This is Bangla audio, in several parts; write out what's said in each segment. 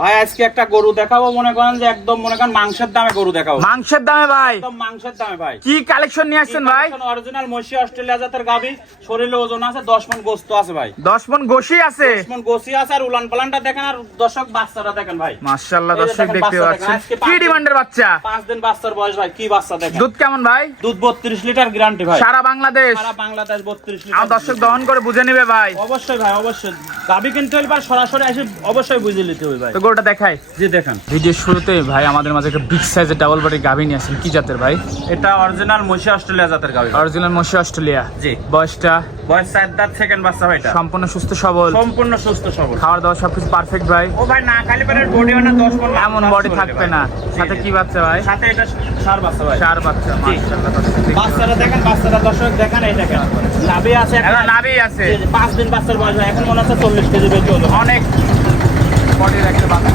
ভাই আজকে একটা গরু দেখাবো মনে করেন যে একদম মনে করেন মাংসের দামে গরু দেখাবো। মাংসের দামে ভাই? একদম মাংসের দামে ভাই। কি কালেকশন নিয়ে আসছেন ভাই? অরিজিনাল মসি অস্ট্রেলিয়া জাতের গাবি শরীরে ওজন আছে দশ মন গোস্ত আছে ভাই। দশ মন গোশি আছে? দশ মন গোসি আছে আর উলান পালানটা দেখেন আর দর্শক বাচ্চাটা দেখেন ভাই। মাশাআল্লাহ দর্শক দেখতে পাচ্ছেন। কি ডিমান্ডের বাচ্চা? পাঁচ দিন বাচ্চার বয়স ভাই কি বাচ্চা দেখেন। দুধ কেমন ভাই? দুধ বত্রিশ লিটার গ্যারান্টি ভাই। সারা বাংলাদেশ? সারা বাংলাদেশ বত্রিশ আর লিটার দর্শক দহন করে বুঝে নিবে ভাই। অবশ্যই ভাই অবশ্যই। গাবি কিনতে হলে সরাসরি এসে অবশ্যই বুঝে নিতে হবে ভাই। গরুটা দেখাই। জি দেখেন। ভিডিও শুরুতে ভাই আমাদের মাঝে একটা বিগ সাইজের ডাবল বডি গাভী নিয়ে আসেন কি জাতের ভাই? এটা অরিজিনাল মসি অস্ট্রেলিয়া জাতের গাবি অরিজিনাল মশি অস্ট্রেলিয়া। জি। বয়সটা? বয়স চার দাঁত সেকেন্ড বাচ্চা ভাই এটা। সম্পূর্ণ সুস্থ সবল। সম্পূর্ণ সুস্থ সবল। খাওয়ার দাওয়া সবকিছু পারফেক্ট ভাই। ও ভাই না খালি পেটের বডি না দশ মন এমন বডি থাকবে না। সাথে কি বাচ্চা ভাই? সাথে এটা সার বাচ্চা ভাই। চার বাচ্চা মাশাআল্লাহ বাচ্চারা দেখেন বাচ্চারা দর্শক দেখেন এই দেখেন। নাভি আছে। এখন নাভি আছে। জি, জি, পাঁচ দিন বাচ্চার বয়স এখন মনে হচ্ছে চল্লিশ কেজি বেশি হলো অনেক বডির একটা বাচ্চা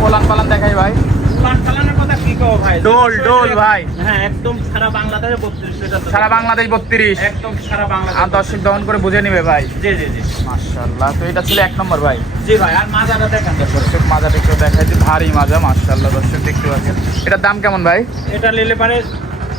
পোলান পালান দেখাই ভাই উলান পালানের কথা কি কও ভাই ডোল, ডোল ভাই। হ্যাঁ একদম সারা বাংলাদেশে বত্রিশ লিটার দুধ। সারা বাংলাদেশ বত্রিশ। একদম সারা বাংলাদেশ আর দর্শক দহন করে বুঝে নিবে ভাই। জি জি জি। মাশাআল্লাহ তো এটা ছিল এক নম্বর ভাই। জি ভাই আর মাজাটা দেখেন দর্শক মাজাটা একটু দেখাই যে ভারী মাজা মাশাআল্লাহ দর্শক দেখতে পাচ্ছেন। এটার দাম কেমন ভাই? এটা নিলে পারে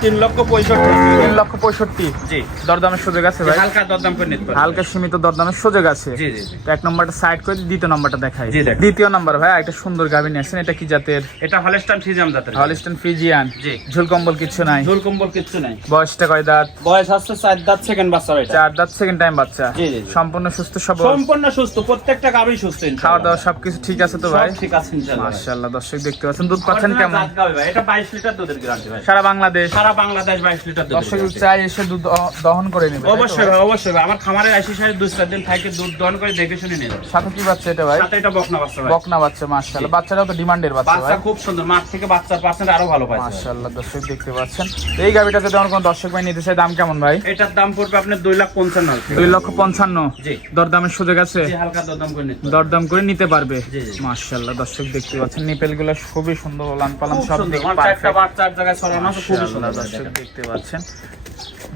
তিন লক্ষ পঁয়ষট্টি। তিন লক্ষ পঁয়ষট্টি। জি। দরদামের সুযোগ আছে ভাই? হালকা দরদাম করে নিতে হালকা সীমিত দরদামের সুযোগ আছে। জি জি এক নম্বরটা সাইড করে দ্বিতীয় নম্বরটা দেখাই। দ্বিতীয় নম্বর ভাই একটা সুন্দর গাভী এটা কি জাতের? এটা হলস্টান জাতের। হলিস্টন ফিজিয়ান জি। ঝুল কম্বল কিচ্ছু নাই। ঝোল কম্বল কিচ্ছু নাই। বয়সটা কয় দাঁত? বয়স হচ্ছে চার দাঁত সেকেন্ড বাচ্চা এটা। চার দাঁত সেকেন্ড টাইম বাচ্চা। জি, জি। সম্পূর্ণ সুস্থ সবল? সম্পূর্ণ সুস্থ। প্রত্যেকটা গাবি সুস্থ খাওয়া দাওয়া সবকিছু ঠিক আছে তো ভাই? ঠিক আছে ইনশাআল্লাহ মাশাআল্লাহ দর্শক দেখতে পাচ্ছেন দুধ পাচ্ছেন কেমন গাভী এটা 22 লিটার দুধের গ্যারান্টি ভাই। সারা বাংলাদেশ? সারা বাংলাদেশ 22 লিটার দর্শক চাই এসে দুধ দহন করে নেবে অবশ্যই ভাই? ভাই অবশ্যই ভাই। আমার খামারে আসি সাড়ে দুই চার দিন থাকে দুধ দহন করে দেখে শুনে নিয়ে যাবে। সাথে কি বাচ্চা এটা ভাই? সাথে এটা বকনা বাচ্চা ভাই। বকনা বাচ্চা মাশাআল্লাহ। বাচ্চাটাও তো ডিমান্ডের বাচ্চা বাচ্চা খুব সুন্দর মাঠ থেকে বাচ্চার পার্সেন্ট আরও ভালো পাইছে মাশাআল্লাহ দর্শক দেখতে পাচ্ছেন। এই যদি আমার কোনো দর্শক ভাই নিতে দাম কেমন ভাই? এটার দাম পড়বে আপনার দুই লাখ পঞ্চান্ন দুই লক্ষ পঞ্চান্ন। জি। দরদামের সুযোগ আছে? হালকা দরদাম করে নিতে দরদাম করে নিতে পারবে। মাশাআল্লাহ দর্শক দেখতে পাচ্ছেন। নিপেলগুলো খুবই সুন্দর ওলান পালান খুব সব দিক পারফেক্ট। বাচ্চা চার জায়গায় ছড়ানো খুবই সুন্দর। দর্শক দেখতে পাচ্ছেন।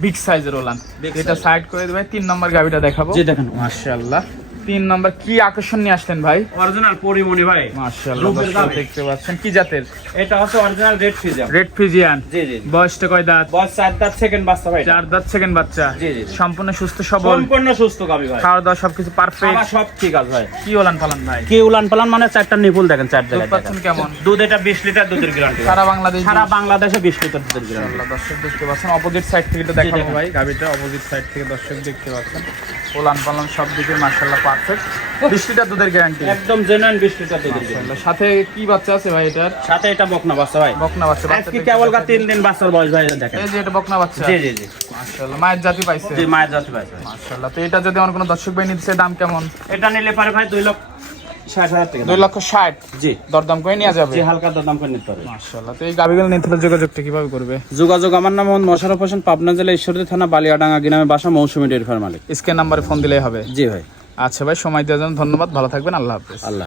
বিগ সাইজের ওলান। এটা সাইড করে দেবে তিন নম্বর গাড়িটা দেখাবো। জি দেখেন মাশাআল্লাহ। তিন নম্বর কি আকর্ষণ নিয়ে আসলেন ভাই? অরিজিনাল পরিমণি ভাই। মাশাআল্লাহ। দেখতে পাচ্ছেন কি জাতের? এটা হচ্ছে original red Friesian red Friesian জি জি। বয়সটা কয় দাঁত? বয়স চার দাঁত সেকেন্ড বাচ্চা ভাই। চার দাঁত সেকেন্ড বাচ্চা। জি, জি। সম্পূর্ণ সুস্থ সবল। সম্পূর্ণ সুস্থ গাবি ভাই। খাওয়া দাওয়া সবকিছু পারফেক্ট সব ঠিক আছে ভাই। কি ওলান পালান ভাই? কি উলান পালান মানে চারটা নিপুল দেখেন চার জায়গায় পাচ্ছেন কেমন? দুধ এটা বিশ লিটার দুধের গ্যারান্টি সারা বাংলাদেশ সারা বাংলাদেশে বিশ লিটার দুধের গ্যারান্টি দর্শক দেখতে পাচ্ছেন। অপোজিট সাইড থেকে এটা দেখাবো ভাই। গাবিটা অপোজিট সাইড থেকে দর্শক দেখতে পাচ্ছেন। ওলান পালান সব দিকে মাশাআল্লাহ পারফেক্ট বিশ দুধের গ্যারান্টি একদম জেনুইন বিশ দুধের গ্যারান্টি সাথে কি বাচ্চা আছে ভাই এটার? সাথে এটা বকনা বাচ্চা ভাই। বকনা বাচ্চা আজকে কেবল একটু গা দিন বাচ্চার বয়স ভাই দেখেন। এই যে এটা বকনা বাচ্চা। জি জি জি। মাশাআল্লাহ মায়ের জাতি পাইছে। জি মায়ের যাচ্ছে ভাই। মাশাআল্লাহ তো এটা যদি আমার কোনো দর্শক ভাই নিতে দাম কেমন? এটা নিলে পারে ভাই দুই লক্ষ দুই ষাট? জি। দরদাম করে নেওয়া যাবে? হালকা দাম করে নিতে পারবে মাশাআল্লাহ তো এই গাবিগুলো নিতে হলে যোগাযোগটা কীভাবে করবে? যোগাযোগ আমার নাম মোহাম্মদ মোশারফ হোসেন পাবনা জেলা ঈশ্বরদী থানা বালিয়াডাঙ্গা গ্রামে বাসা মৌসুমী ডেয়ারি ফার্ম মালিক। স্ক্যান নাম্বারে ফোন দিলেই হবে। জি ভাই। আচ্ছা ভাই সময় দেওয়ার জন্য ধন্যবাদ। ভালো থাকবেন আল্লাহ হাফিজ। আল্লাহ